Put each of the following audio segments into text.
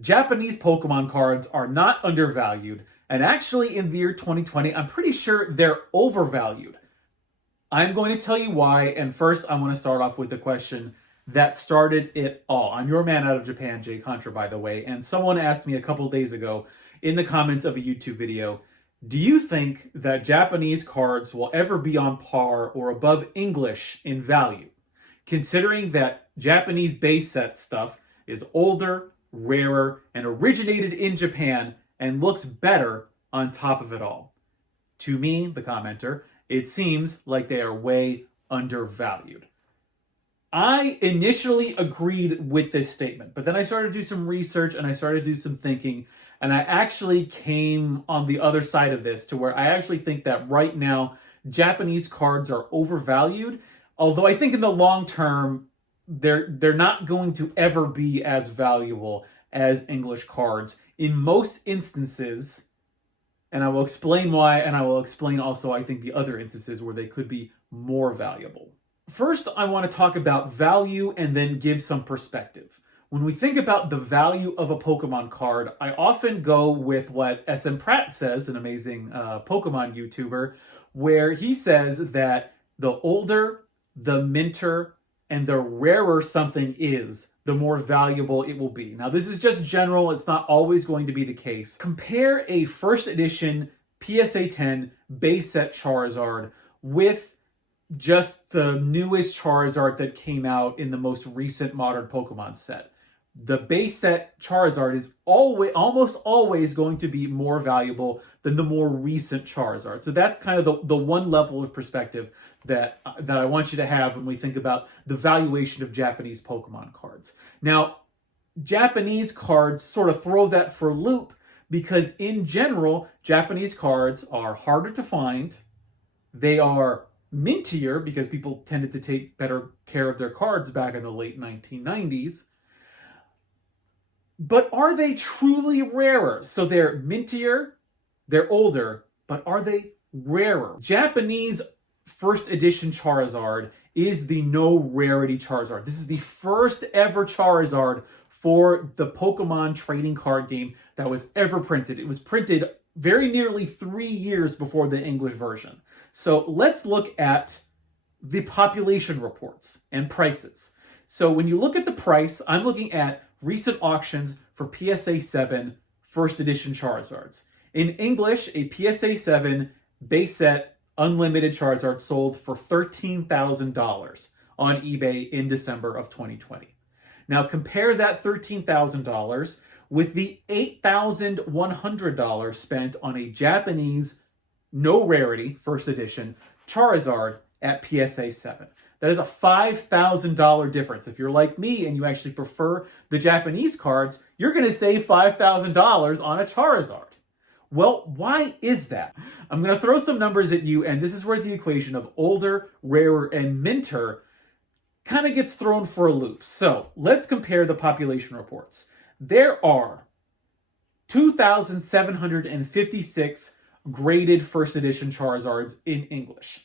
Japanese Pokemon cards are not undervalued, and actually in the year 2020, I'm pretty sure they're overvalued. I'm going to tell you why, and first I want to start off with the question that started it all. I'm your man out of Japan, Jay Contra, by the way, and someone asked me a couple days ago in the comments of a YouTube video, do you think that Japanese cards will ever be on par or above English in value? Considering that Japanese base set stuff is older, rarer, and originated in Japan and looks better on top of it all. To me, the commenter, it seems like they are way undervalued. I initially agreed with this statement, but then I started to do some research and I started to do some thinking, and I actually came on the other side of this to where I actually think that right now Japanese cards are overvalued, although I think in the long term they're not going to ever be as valuable as English cards in most instances. And I will explain why, and I will explain also, I think, the other instances where they could be more valuable. First, I want to talk about value and then give some perspective. When we think about the value of a Pokemon card, I often go with what SM Pratt says, an amazing Pokemon YouTuber, where he says that the older, the minter, and the rarer something is, the more valuable it will be. Now, this is just general. It's not always going to be the case. Compare a first edition PSA 10 base set Charizard with just the newest Charizard that came out in the most recent modern Pokemon set. The base set Charizard is almost always going to be more valuable than the more recent Charizard. So that's kind of the one level of perspective that I want you to have when we think about the valuation of Japanese Pokemon cards. Now, Japanese cards sort of throw that for a loop because in general, Japanese cards are harder to find. They are mintier because people tended to take better care of their cards back in the late 1990s. But are they truly rarer? So they're mintier, they're older, but are they rarer? Japanese first edition Charizard is the no rarity Charizard. This is the first ever Charizard for the Pokemon trading card game that was ever printed. It was printed very nearly 3 years before the English version. So let's look at the population reports and prices. So when you look at the price, I'm looking at recent auctions for PSA 7 first edition Charizards. In English, a PSA 7 base set unlimited Charizard sold for $13,000 on eBay in December of 2020. Now compare that $13,000 with the $8,100 spent on a Japanese no rarity first edition Charizard at PSA 7. That is a $5,000 difference. If you're like me and you actually prefer the Japanese cards, you're going to save $5,000 on a Charizard. Well, why is that? I'm going to throw some numbers at you, and this is where the equation of older, rarer, and minter kind of gets thrown for a loop. So let's compare the population reports. There are 2,756 graded first edition Charizards in English.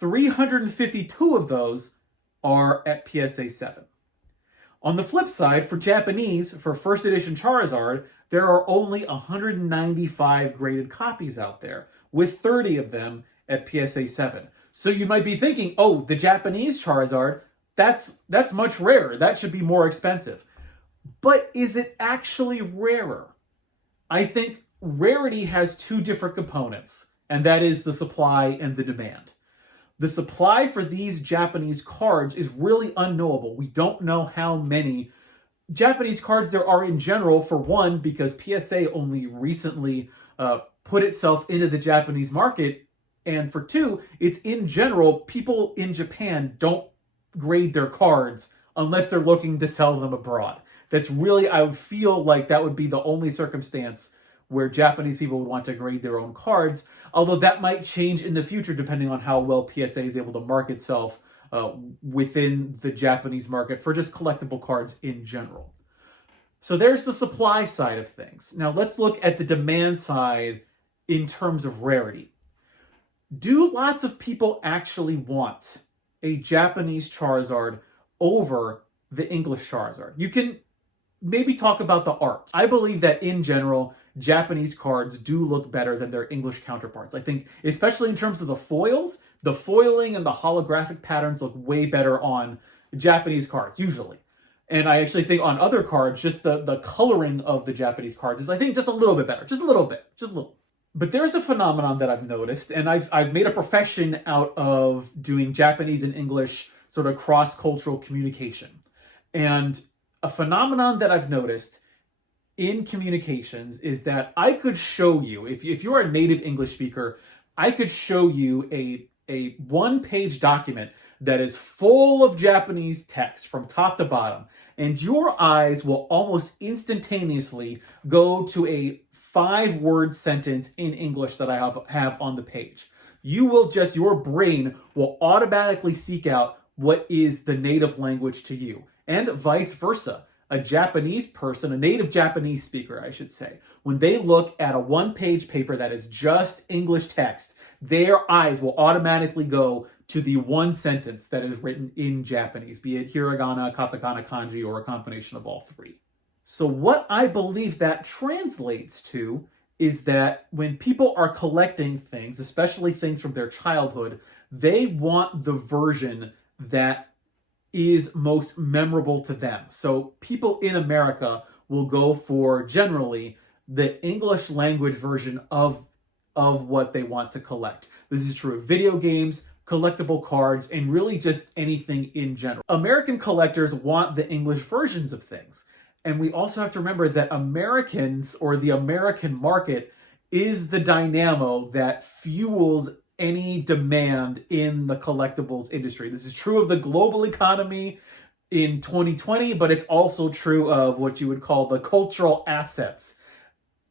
352 of those are at PSA 7. On the flip side, for Japanese, for first edition Charizard, there are only 195 graded copies out there, with 30 of them at PSA 7. So you might be thinking, oh, the Japanese Charizard, that's much rarer. That should be more expensive. But is it actually rarer? I think rarity has two different components, and that is the supply and the demand. The supply for these Japanese cards is really unknowable. We don't know how many Japanese cards there are in general, for one, because PSA only recently put itself into the Japanese market, and for two, it's in general, people in Japan don't grade their cards unless they're looking to sell them abroad. That's really, I would feel like that would be the only circumstance where Japanese people would want to grade their own cards, although that might change in the future depending on how well PSA is able to market itself within the Japanese market for just collectible cards in general. So there's the supply side of things. Now let's look at the demand side in terms of rarity. Do lots of people actually want a Japanese Charizard over the English Charizard? You can maybe talk about the art. I believe that in general, Japanese cards do look better than their English counterparts. I think, especially in terms of the foils, the foiling and the holographic patterns look way better on Japanese cards, usually. And I actually think on other cards, just the coloring of the Japanese cards is, I think, just a little bit better. Just a little bit. Just a little. But there's a phenomenon that I've noticed, and I've made a profession out of doing Japanese and English sort of cross-cultural communication. And a phenomenon that I've noticed in communications is that I could show you, if you're a native English speaker, I could show you a one-page document that is full of Japanese text from top to bottom, and your eyes will almost instantaneously go to a 5-word sentence in English that I have on the page. Your brain will automatically seek out what is the native language to you, and vice versa. A Japanese person, a native Japanese speaker, I should say, when they look at a one-page paper that is just English text, their eyes will automatically go to the one sentence that is written in Japanese, be it hiragana, katakana, kanji, or a combination of all three. So what I believe that translates to is that when people are collecting things, especially things from their childhood, they want the version that is most memorable to them. So people in America will go for, generally, the English language version of what they want to collect. This is true of video games, collectible cards, and really just anything in general. American collectors want the English versions of things. And we also have to remember that Americans, or the American market, is the dynamo that fuels any demand in the collectibles industry. This is true of the global economy in 2020, but it's also true of what you would call the cultural assets.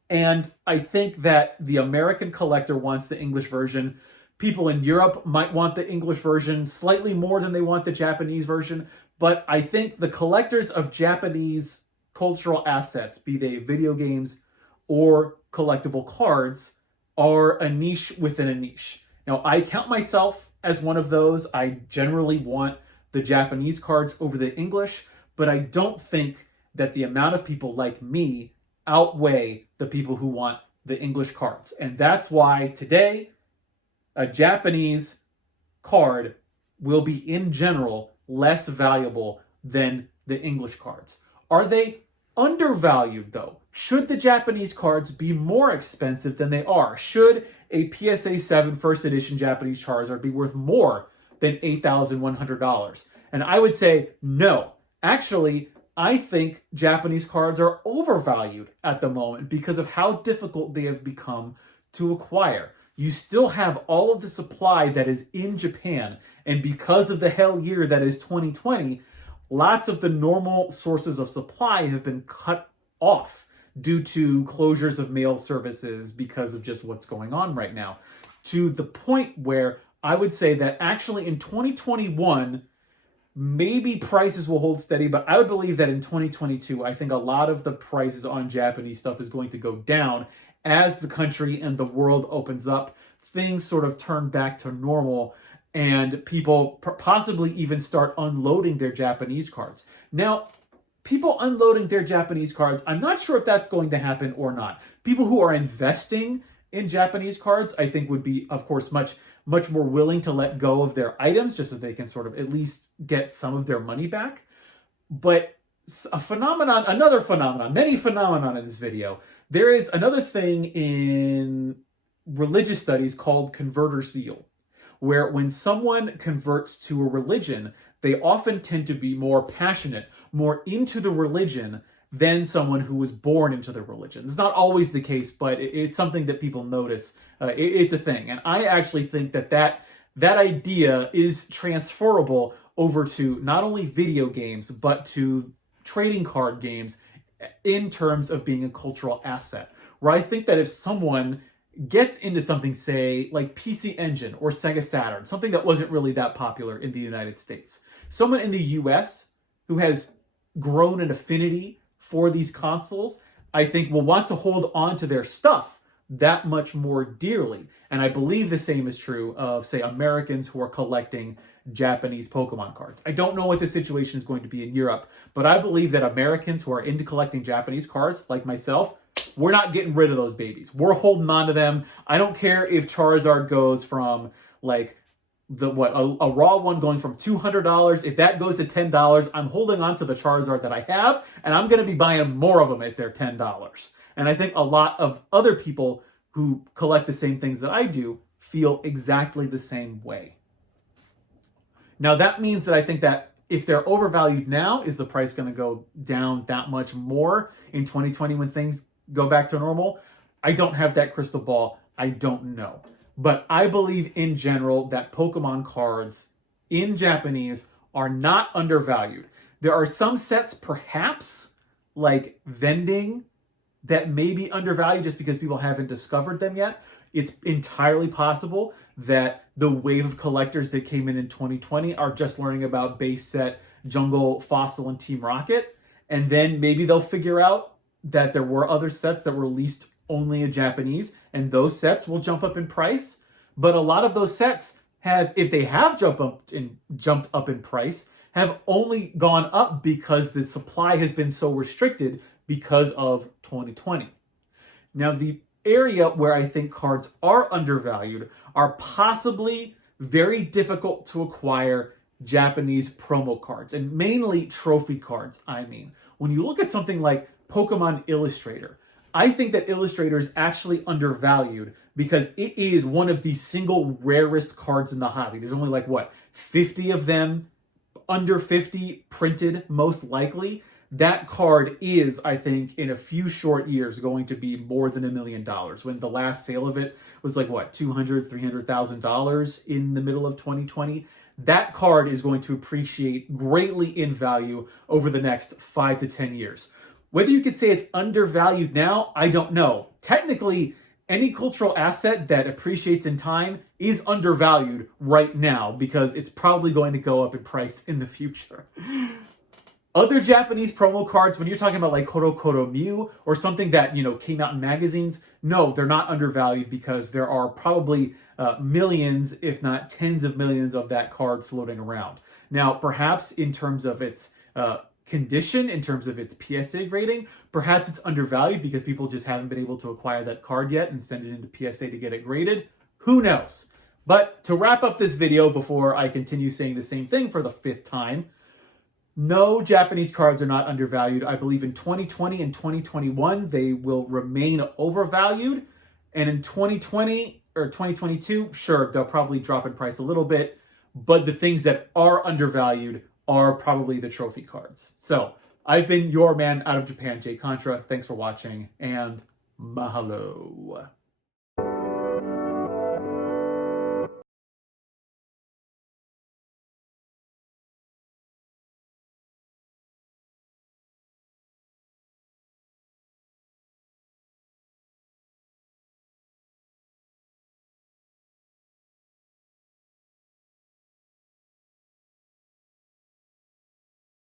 And I think that the American collector wants the English version. People in Europe might want the English version slightly more than they want the Japanese version. But I think the collectors of Japanese cultural assets, be they video games or collectible cards, are a niche within a niche. Now, I count myself as one of those. I generally want the Japanese cards over the English, but I don't think that the amount of people like me outweigh the people who want the English cards. And that's why today, a Japanese card will be, in general, less valuable than the English cards. Are they undervalued, though? Should the Japanese cards be more expensive than they are? Should a PSA 7 first edition Japanese Charizard be worth more than $8,100? And I would say no. Actually, I think Japanese cards are overvalued at the moment because of how difficult they have become to acquire. You still have all of the supply that is in Japan, and because of the hell year that is 2020, lots of the normal sources of supply have been cut off due to closures of mail services because of just what's going on right now, to the point where I would say that actually in 2021, maybe prices will hold steady, but I would believe that in 2022, I think a lot of the prices on Japanese stuff is going to go down as the country and the world opens up, things sort of turn back to normal, and people possibly even start unloading their Japanese cards. Now, people unloading their Japanese cards, I'm not sure if that's going to happen or not. People who are investing in Japanese cards, I think, would be, of course, much more willing to let go of their items just so they can sort of at least get some of their money back. But many phenomenon in this video. There is another thing in religious studies called converter zeal, where when someone converts to a religion, they often tend to be more passionate, more into the religion than someone who was born into the religion. It's not always the case, but it's something that people notice. It's a thing. And I actually think that idea is transferable over to not only video games, but to trading card games in terms of being a cultural asset. Where I think that if someone gets into something, say, like PC Engine or Sega Saturn, something that wasn't really that popular in the United States, someone in the US who has grown an affinity for these consoles, I think will want to hold on to their stuff that much more dearly. And I believe the same is true of, say, Americans who are collecting Japanese Pokemon cards. I don't know what the situation is going to be in Europe, but I believe that Americans who are into collecting Japanese cards, like myself, we're not getting rid of those babies. We're holding on to them. I don't care if Charizard goes from like a raw one going from $200. If that goes to $10, I'm holding on to the Charizard that I have, and I'm going to be buying more of them if they're $10. And I think a lot of other people who collect the same things that I do feel exactly the same way. Now, that means that I think that if they're overvalued now, is the price going to go down that much more in 2020 when things go back to normal? I don't have that crystal ball. I don't know. But I believe in general that Pokemon cards in Japanese are not undervalued. There are some sets, perhaps, like vending, that may be undervalued just because people haven't discovered them yet. It's entirely possible that the wave of collectors that came in 2020 are just learning about base set, Jungle, Fossil, and Team Rocket. And then maybe they'll figure out that there were other sets that were released only in Japanese, and those sets will jump up in price. But a lot of those sets have, if they have jumped up in price, have only gone up because the supply has been so restricted because of 2020. Now, the area where I think cards are undervalued are possibly very difficult to acquire Japanese promo cards, and mainly trophy cards, I mean. When you look at something like Pokemon Illustrator, I think that Illustrator is actually undervalued because it is one of the single rarest cards in the hobby. There's only 50 of them, under 50 printed most likely. That card is, I think, in a few short years going to be more than $1 million. When the last sale of it was $200,000, $300,000 in the middle of 2020. That card is going to appreciate greatly in value over the next 5 to 10 years. Whether you could say it's undervalued now, I don't know. Technically, any cultural asset that appreciates in time is undervalued right now because it's probably going to go up in price in the future. Other Japanese promo cards, when you're talking about Koro Koro Mew or something that, came out in magazines, no, they're not undervalued because there are probably millions, if not tens of millions of that card floating around. Now, perhaps in terms of its condition, in terms of its PSA grading, perhaps it's undervalued because people just haven't been able to acquire that card yet and send it into PSA to get it graded. Who knows? But to wrap up this video before I continue saying the same thing for the 5th time, no, Japanese cards are not undervalued. I believe in 2020 and 2021, they will remain overvalued. And in 2020 or 2022, sure, they'll probably drop in price a little bit. But the things that are undervalued are probably the trophy cards. So I've been your man out of Japan, Jay Contra. Thanks for watching, and mahalo.